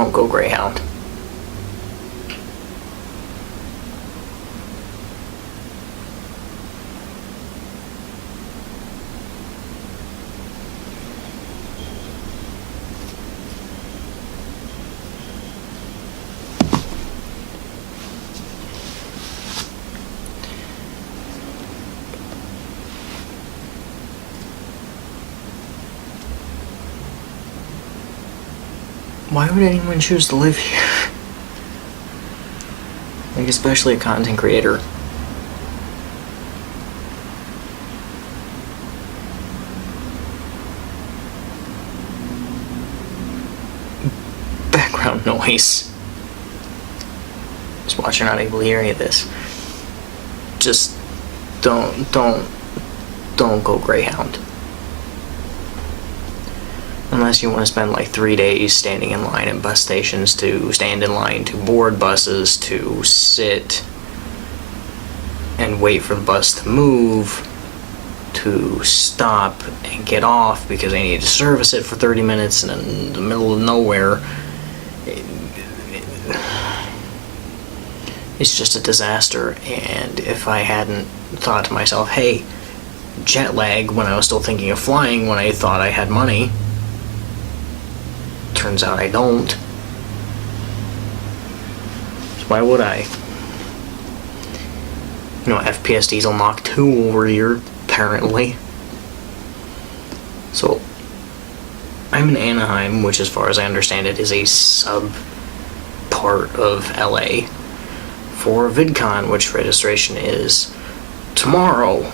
don't go Greyhound. Why would anyone choose to live here? Like, especially a content creator. Background noise. Just watch, you're not able to hear any of this. Just don't go Greyhound. Unless you want to spend like 3 days standing in line at bus stations, to stand in line to board buses, to sit and wait for the bus to move, to stop and get off because they need to service it for 30 minutes in the middle of nowhere. It's just a disaster. And if I hadn't thought to myself, hey, jet lag, when I was still thinking of flying, when I thought I had money, turns out I don't. So why would I? You know, FPS Diesel Mach 2 over here, apparently. So, I'm in Anaheim, which as far as I understand it is a sub part of LA, for Vidcon, which registration is tomorrow.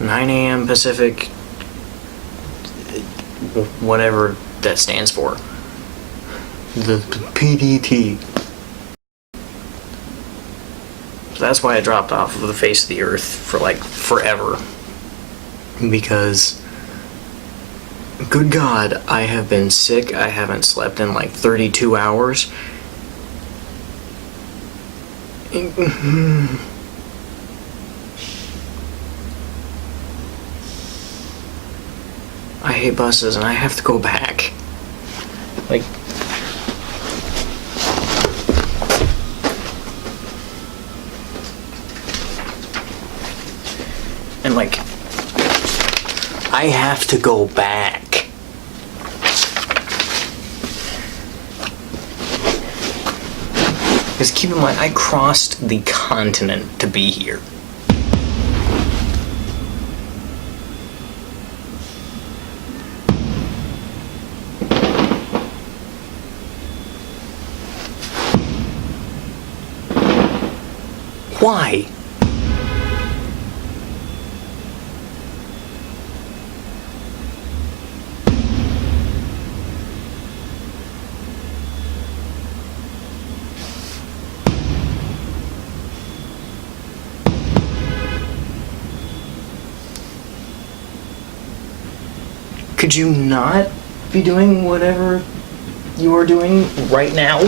9 a.m. Pacific, whatever that stands for. The PDT. So that's why I dropped off of the face of the earth for like forever. Because, good God, I have been sick. I haven't slept in like 32 hours. I hate buses and I have to go back. Like, and like, I have to go back. Because keep in mind, I crossed the continent to be here. Why? Could you not be doing whatever you are doing right now?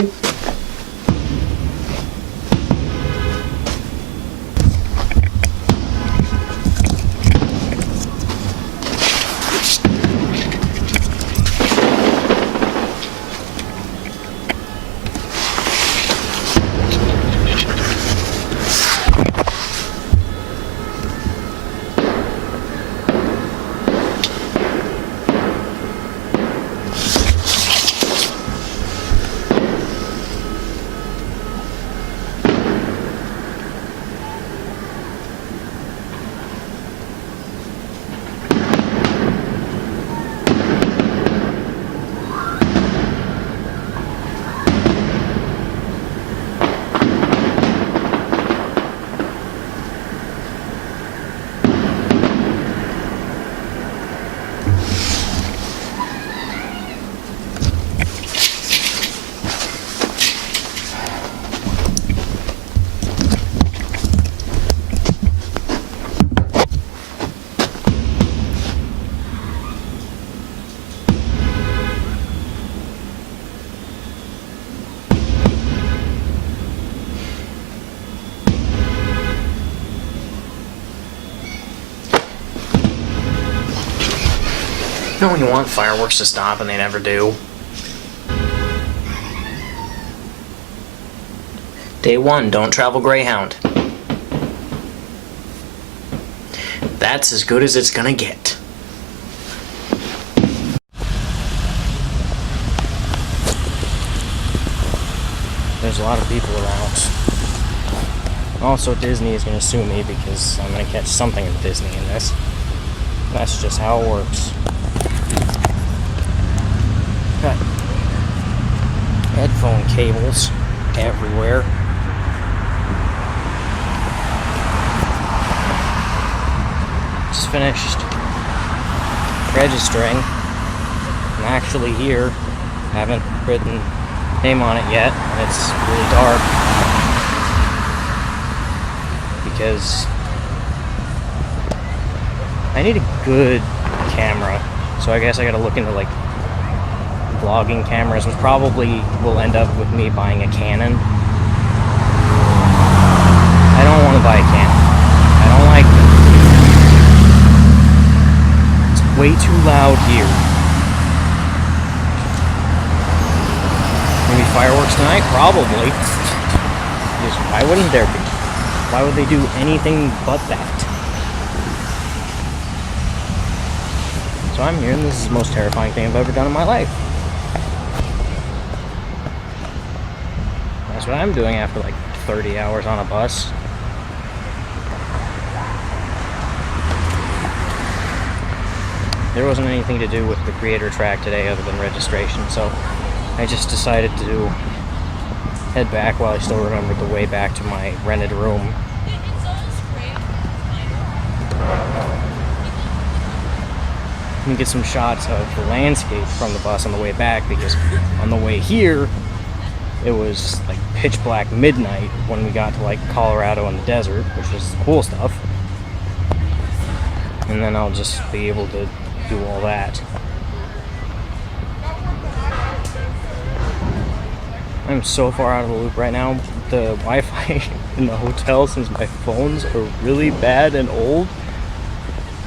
You know when you want fireworks to stop and they never do? Day 1, don't travel Greyhound. That's as good as it's gonna get. There's a lot of people around. Also, Disney is gonna sue me because I'm gonna catch something of Disney in this. That's just how it works. Got headphone cables everywhere. Just finished registering. I'm actually here. Haven't written name on it yet, and it's really dark because I need a good camera. So I guess I gotta look into like vlogging cameras, which probably will end up with me buying a Canon. I don't want to buy a Canon. I don't like them. It's way too loud here. Maybe fireworks tonight? Probably. Because why wouldn't there be? Why would they do anything but that? So I'm here, and this is the most terrifying thing I've ever done in my life. That's what I'm doing after like 30 hours on a bus. There wasn't anything to do with the creator track today other than registration, so I just decided to head back while I still remembered the way back to my rented room. And get some shots of the landscape from the bus on the way back, because on the way here it was like pitch black midnight when we got to like Colorado and the desert, which was cool stuff. And then I'll just be able to do all that. I'm so far out of the loop right now. The Wi-Fi in the hotel, since my phones are really bad and old,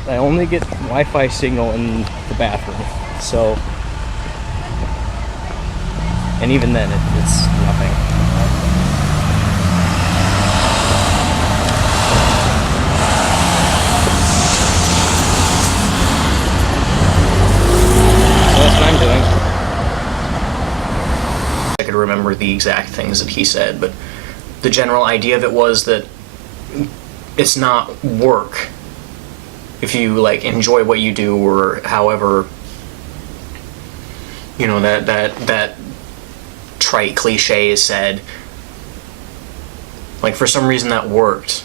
I only get Wi-Fi signal in the bathroom. So, and even then, it's nothing. So that's what I'm doing. I could remember the exact things that he said, but the general idea of it was that it's not work if you like enjoy what you do, or however, you know, that trite cliche is said. Like, for some reason that worked.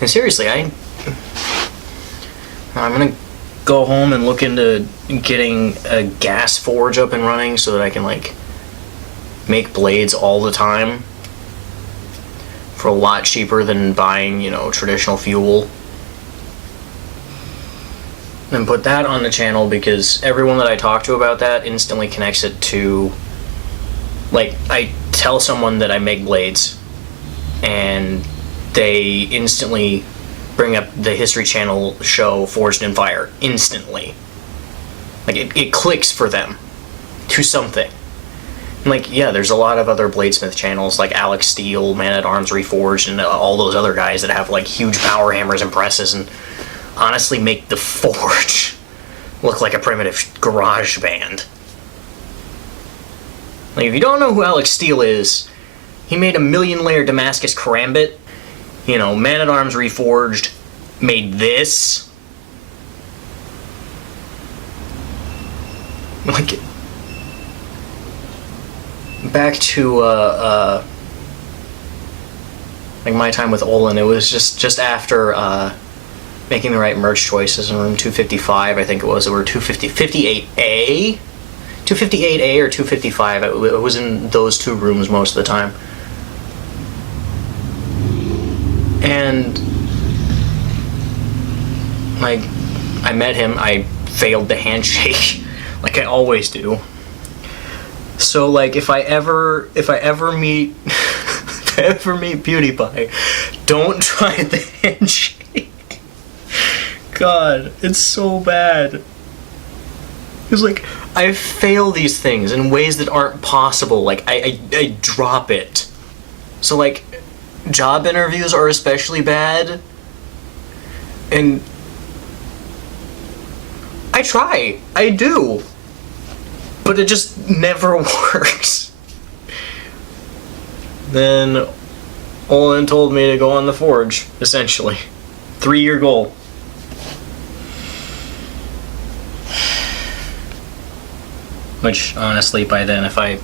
And seriously, I'm gonna go home and look into getting a gas forge up and running so that I can like make blades all the time for a lot cheaper than buying, you know, traditional fuel. And put that on the channel, because everyone that I talk to about that instantly connects it to, like, I tell someone that I make blades and they instantly bring up the History Channel show Forged in Fire instantly. Like, it clicks for them to something. And like, yeah, there's a lot of other bladesmith channels like Alex Steele, Man at Arms Reforged, and all those other guys that have like huge power hammers and presses and honestly make the forge look like a primitive garage band. Like, if you don't know who Alex Steele is, he made a 1,000,000-layer Damascus karambit. You know, Man at Arms Reforged made this. Like, back to like my time with Olin, it was just after making the right merch choices in room 255, I think it was, or 258A? 258A or 255, it was in those two rooms most of the time. And like, I met him, I failed the handshake, like I always do. So like, if I ever meet PewDiePie, don't try the handshake. God, it's so bad. It's like, I fail these things in ways that aren't possible. Like, I drop it. So, like, job interviews are especially bad. And I try. I do. But it just never works. Then Olin told me to go on the Forge, essentially. 3-year goal. Which, honestly, by then, if I,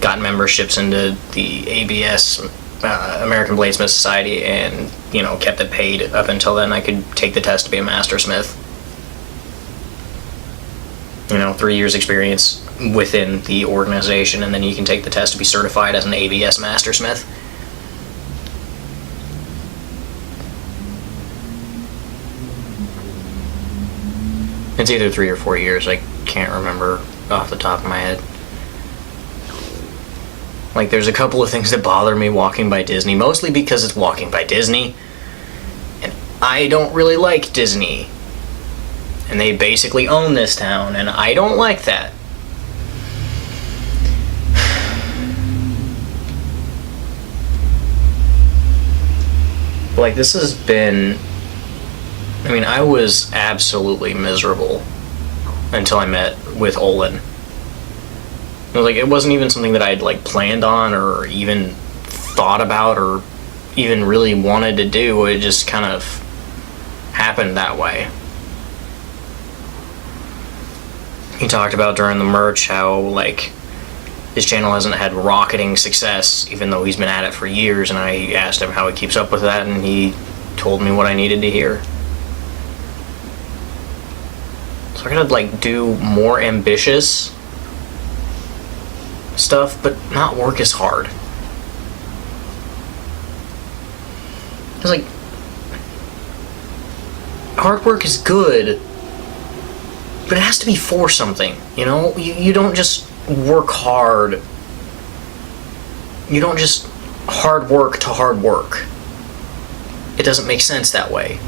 got memberships into the ABS, American Bladesmith Society, and, kept it paid up until then, I could take the test to be a mastersmith. 3 years experience within the organization, and then you can take the test to be certified as an ABS mastersmith. It's either 3 or 4 years, I can't remember off the top of my head. Like, there's a couple of things that bother me walking by Disney, mostly because it's walking by Disney, and I don't really like Disney. And they basically own this town, and I don't like that. Like, this has been... I was absolutely miserable until I met with Olin. It wasn't even something that I'd, planned on or even thought about or even really wanted to do. It just kind of happened that way. He talked about during the merch how, his channel hasn't had rocketing success, even though he's been at it for years, and I asked him how he keeps up with that, and he told me what I needed to hear. So I gotta, do more ambitious stuff, but not work as hard. It's hard work is good, but it has to be for something, You don't just work hard. You don't just hard work to hard work. It doesn't make sense that way.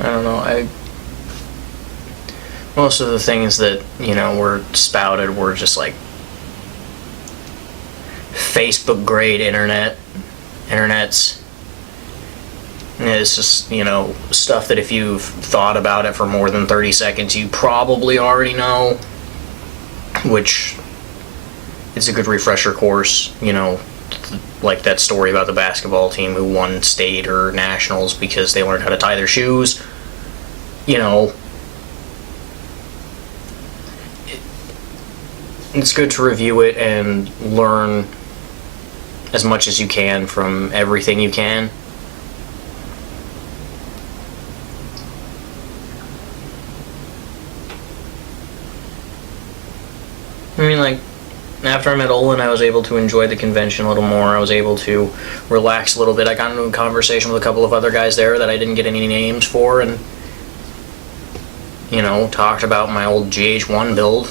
I don't know, most of the things that, were spouted were just Facebook grade internets. And it's just, stuff that if you've thought about it for more than 30 seconds, you probably already know, which is a good refresher course, like that story about the basketball team who won state or nationals because they learned how to tie their shoes. It's good to review it and learn as much as you can from everything you can. After I met Olin, I was able to enjoy the convention a little more. I was able to relax a little bit. I got into a conversation with a couple of other guys there that I didn't get any names for, and, talked about my old GH1 build.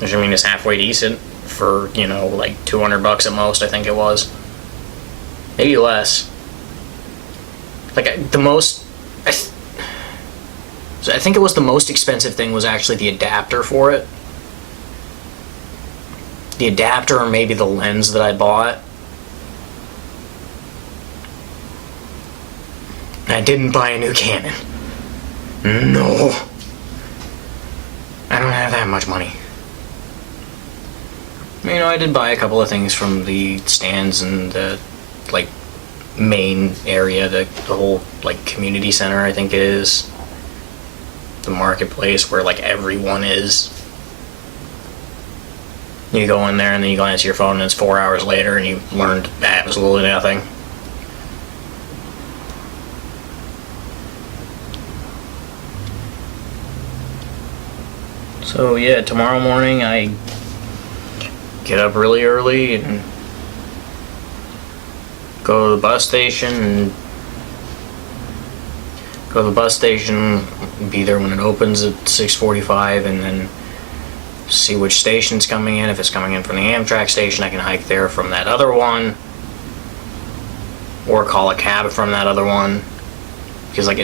Which, is halfway decent for, $200 at most, I think it was. Maybe less. I think it was the most expensive thing was actually the adapter for it. The adapter or maybe the lens that I bought. I didn't buy a new Canon. No. I don't have that much money. I did buy a couple of things from the stands and the, main area, the whole, community center, I think it is. The marketplace where, everyone is. You go in there and then you glance at your phone and it's 4 hours later and you learned absolutely nothing. So yeah, tomorrow morning I get up really early and go to the bus station and go to the bus station, be there when it opens at 6:45, and then see which station's coming in. If it's coming in from the Amtrak station, I can hike there from that other one, or call a cab from that other one, because like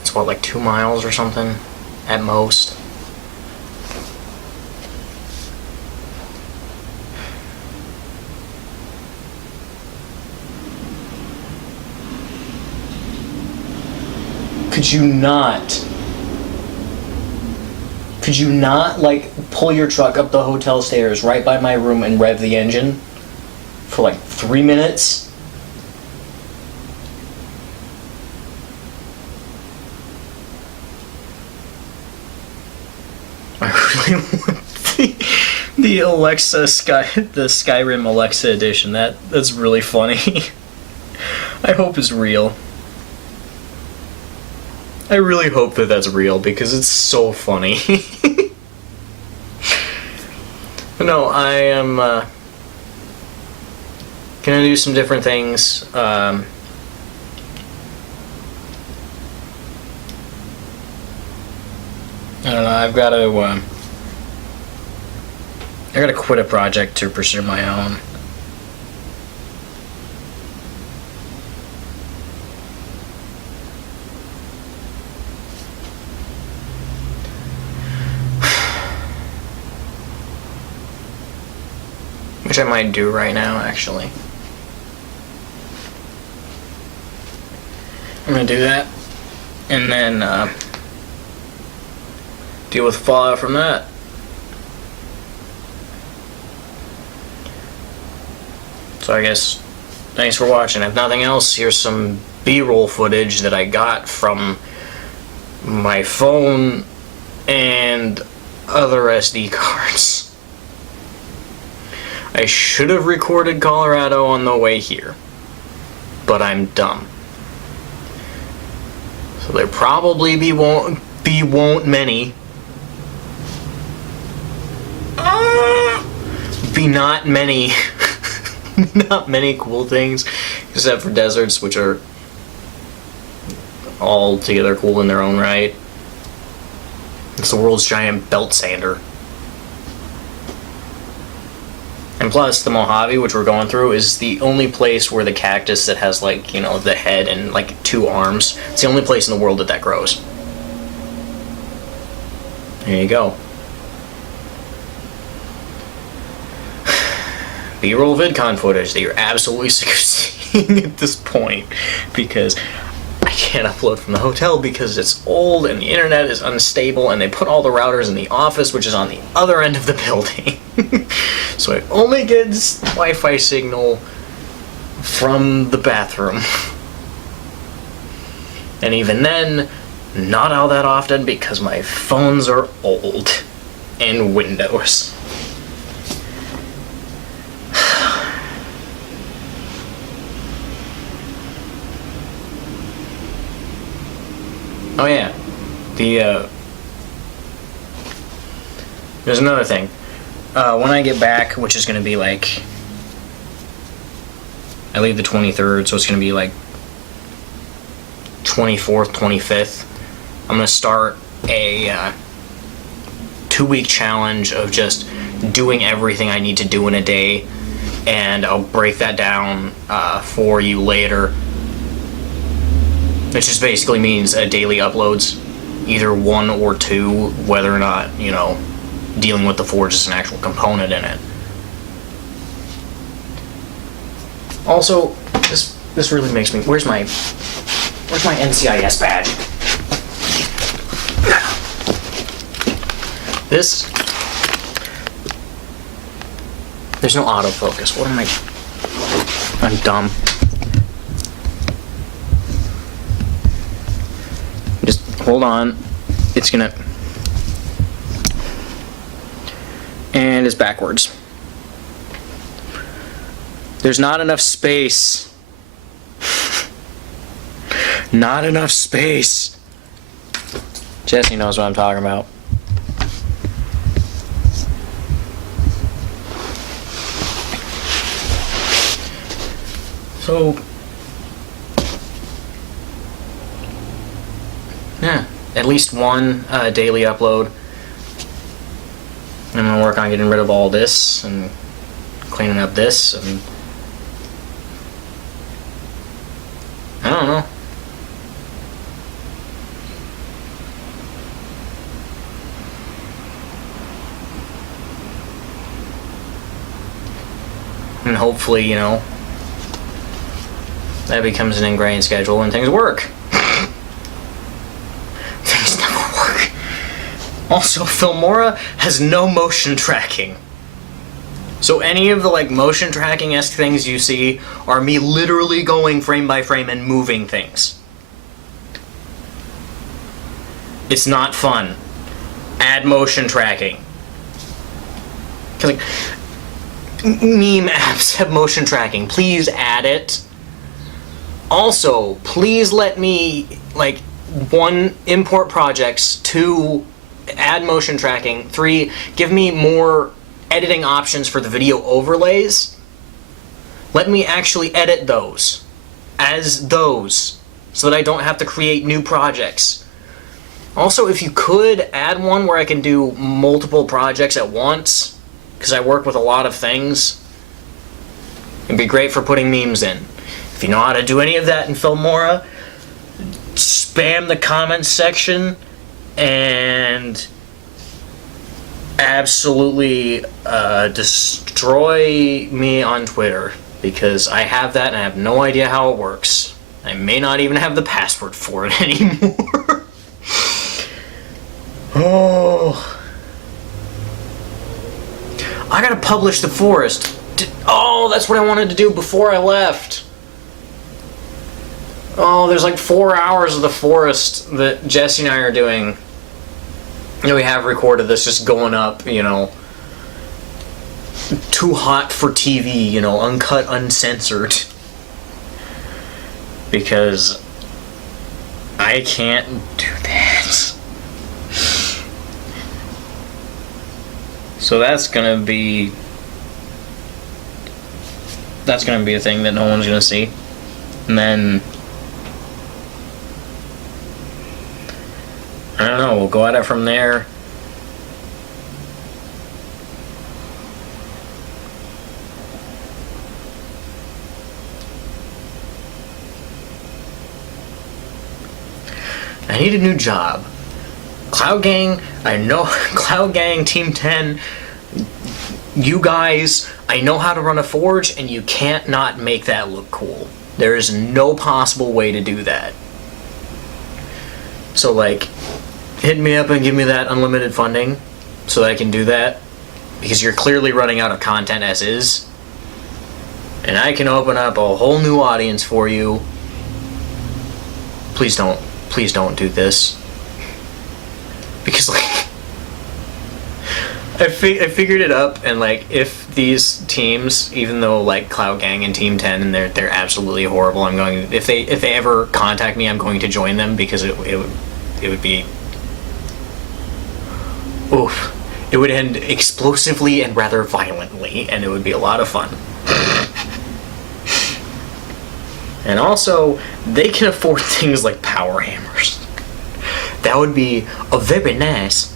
it's what, like 2 miles or something at most. Could you not, like, pull your truck up the hotel stairs right by my room and rev the engine for like 3 minutes? I really want the Alexa the Skyrim Alexa edition. That's really funny. I hope it's real. I really hope that that's real because it's so funny. But no, I am gonna do some different things. I don't know. I gotta quit a project to pursue my own. Which I might do right now, actually. I'm gonna do that, and then deal with fallout from that. So I guess, thanks for watching. If nothing else, here's some B-roll footage that I got from my phone and other SD cards. I should have recorded Colorado on the way here, but I'm dumb. So there probably won't many. Be not many. Not many cool things, except for deserts, which are all together cool in their own right. It's the world's giant belt sander. And plus, the Mojave, which we're going through, is the only place where the cactus that has, like, you know, the head and, like, 2 arms, it's the only place in the world that grows. There you go. B-roll VidCon footage that you're absolutely sick of seeing at this point, because I can't upload from the hotel because it's old and the internet is unstable, and they put all the routers in the office, which is on the other end of the building. So I only get Wi-Fi signal from the bathroom. And even then, not all that often because my phones are old and Windows. Oh yeah, there's another thing. When I get back, which is going to be like, I leave the 23rd, so it's going to be like 24th, 25th, I'm going to start a 2-week challenge of just doing everything I need to do in a day, and I'll break that down for you later. It just basically means daily uploads, either 1 or 2, whether or not, you know, dealing with the Forge is an actual component in it. Also, this really makes me. Where's my NCIS badge? There's no autofocus. What am I? I'm dumb. Just hold on. It's gonna. And it's backwards. There's not enough space. Not enough space. Jesse knows what I'm talking about. So, at least one daily upload. I'm gonna work on getting rid of all this and cleaning up this, and I don't know. And hopefully, you know, that becomes an ingrained schedule and things work. Things never work. Also, Filmora has no motion tracking. So any of the like motion tracking-esque things you see are me literally going frame by frame and moving things. It's not fun. Add motion tracking. 'Cause like, meme apps have motion tracking. Please add it. Also, please let me, like, 1, import projects, 2, add motion tracking, 3, give me more editing options for the video overlays. Let me actually edit those as those so that I don't have to create new projects. Also, if you could add one where I can do multiple projects at once, because I work with a lot of things, it'd be great for putting memes in. If you know how to do any of that in Filmora, spam the comments section and absolutely destroy me on Twitter, because I have that and I have no idea how it works. I may not even have the password for it anymore. Oh. I gotta publish the forest. Oh, that's what I wanted to do before I left. Oh, there's like 4 hours of the forest that Jesse and I are doing. And we have recorded this just going up, you know. Too hot for TV, you know, uncut, uncensored. Because I can't do that. So that's gonna be a thing that no one's gonna see. And then I don't know, we'll go at it from there. I need a new job. Cloud Gang, I know, Cloud Gang, Team 10, you guys, I know how to run a forge, and you can't not make that look cool. There is no possible way to do that. So, like, hit me up and give me that unlimited funding so that I can do that, because you're clearly running out of content as is. And I can open up a whole new audience for you. Please don't do this. Because, like, I figured it up, and, like, if these teams, even though, like, Cloud Gang and Team 10, and they're absolutely horrible, if they ever contact me, I'm going to join them, because it would be, oof, it would end explosively and rather violently, and it would be a lot of fun. And also, they can afford things like power hammers. That would be a very nice.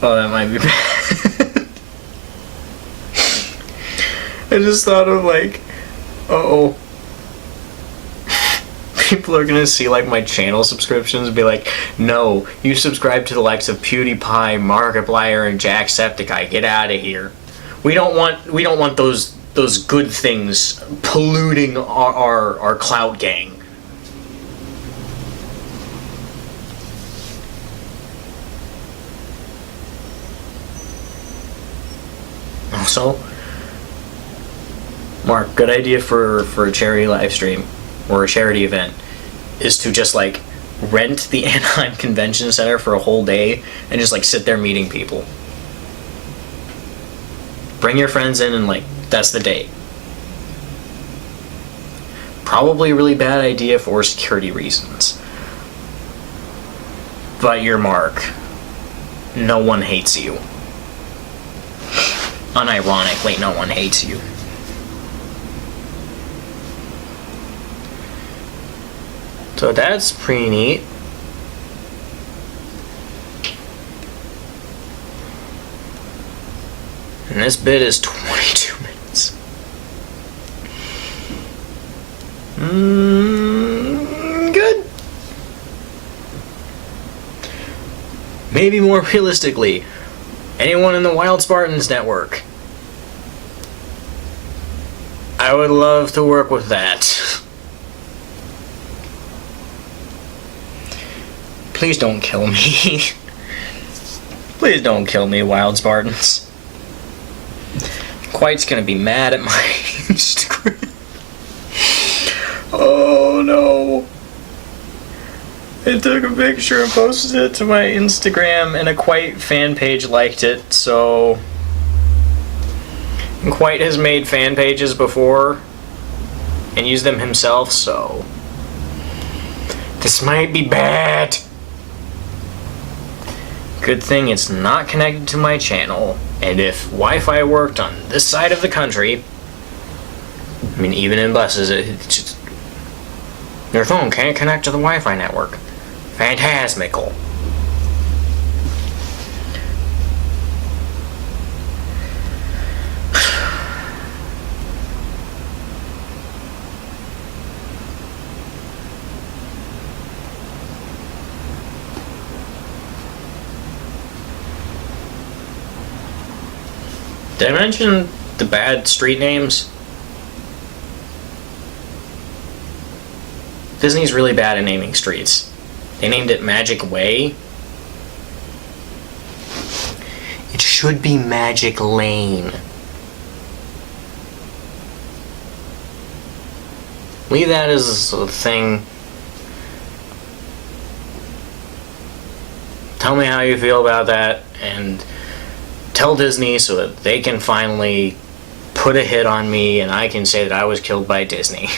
Oh, that might be bad. I just thought of, like, uh-oh. People are gonna see, like, my channel subscriptions and be like, no, you subscribe to the likes of PewDiePie, Markiplier, and Jacksepticeye. Get out of here. We don't want those good things polluting our Cloud Gang. Also, Mark, good idea for a charity live stream or a charity event is to just, like, rent the Anaheim Convention Center for a whole day and just, like, sit there meeting people. Bring your friends in and, like, that's the day. Probably a really bad idea for security reasons. But you're Mark. no one hates you. Unironically, no one hates you. So that's pretty neat. And this bit is 22 minutes. Good. Maybe more realistically, anyone in the Wild Spartans network. I would love to work with that. Please don't kill me. Please don't kill me, Wild Spartans. Quite's gonna be mad at my Instagram. Oh no. I took a picture and posted it to my Instagram, and a Quite fan page liked it, so... And Quite has made fan pages before and used them himself, so... This might be bad. Good thing it's not connected to my channel, and if Wi-Fi worked on this side of the country, I mean, even in buses, it's just, your phone can't connect to the Wi-Fi network. Fantasmical. Did I mention the bad street names? Disney's really bad at naming streets. They named it Magic Way. It should be Magic Lane. Leave that as a thing. Tell me how you feel about that, and tell Disney so that they can finally put a hit on me and I can say that I was killed by Disney.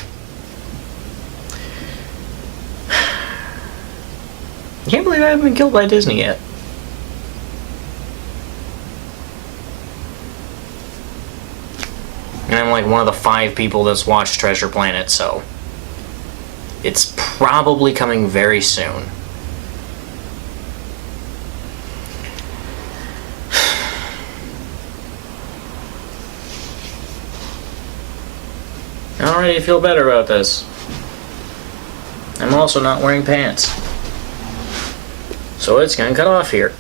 I can't believe I haven't been killed by Disney yet. And I'm like one of the 5 people that's watched Treasure Planet, so it's probably coming very soon. I already feel better about this. I'm also not wearing pants, so it's gonna cut off here.